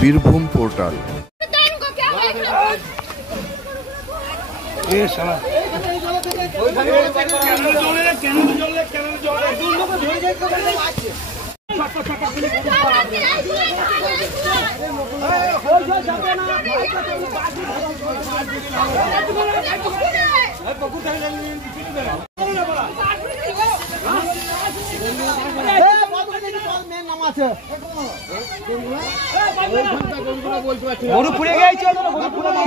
Birbhum portal.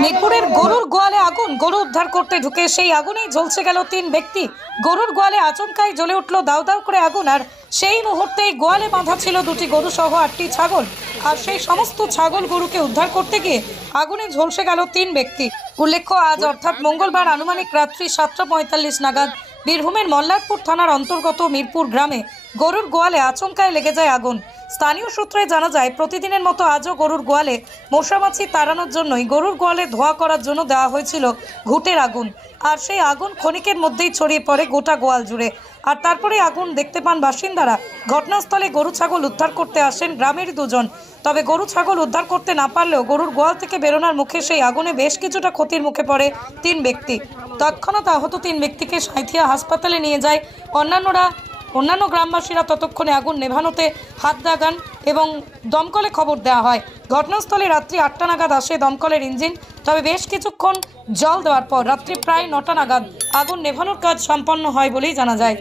মিরপুরের গরুর গোয়ালে আগুন। গরু উদ্ধার করতে ঢুকে সেই আগুনেই ঝলসে গেল 3 ব্যক্তি। গরুর গোয়ালে আচমকাই জ্বলে উঠল দাউ দাউ করে আগুন। আর সেই মুহূর্তেই গোয়ালে বাঁধা ছিল 2টি গরু সহ 8টি ছাগল। আর সেই সমস্ত ছাগল গরুকে উদ্ধার করতে গিয়ে আগুনে ঝলসে গেল 3 ব্যক্তি। উল্লেখ্য, আজ অর্থাৎ মঙ্গলবার আনুমানিক রাত্রি 7:45 নাগাদ বীরভূমের মল্লারপুর থানার অন্তর্গত মিরপুর গ্রামে গরুর গোয়ালে আচমকায় লেগে যায় আগুন। স্থানীয় সূত্রে জানা যায়, প্রতিদিনের মতো আজও গরুর গোয়ালে মশামাছি তাড়ানোর জন্যই গরুর গোয়ালে ধোঁয়া করার জন্য দেওয়া হয়েছিল ঘুঁটের আগুন। আর সেই আগুন ক্ষণিকের মধ্যেই ছড়িয়ে পড়ে গোটা গোয়াল জুড়ে। আর তারপরে আগুন দেখতে পান বাসিন্দারা। ঘটনাস্থলে গরু ছাগল উদ্ধার করতে আসেন গ্রামেরই 2 জন। তবে গরু ছাগল উদ্ধার করতে না পারলেও গরুর গোয়াল থেকে বেরোনোর মুখে সেই আগুনে বেশ কিছুটা ক্ষতির মুখে পড়ে 3 ব্যক্তি। তৎক্ষণাৎ আহত 3 ব্যক্তিকে সাঁইথিয়া হাসপাতালে নিয়ে যায়। অন্যান্য গ্রামবাসীরা ততক্ষণে আগুন নেভানোতে হাত লাগান এবং দমকলে খবর দেওয়া হয়। ঘটনাস্থলে রাত্রি 8টা নাগাদ আসে দমকলের ইঞ্জিন। তবে বেশ কিছুক্ষণ জল দেওয়ার পর রাত্রি প্রায় 9টা নাগাদ আগুন নেভানোর কাজ সম্পন্ন হয় বলেই জানা যায়।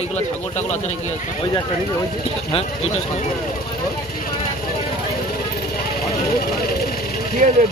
এইগুলো ছাগল টাগল আছে নাকি? ওই যে একটা নাকি, ওই যে হ্যাঁ এইটা ঠিক আছে।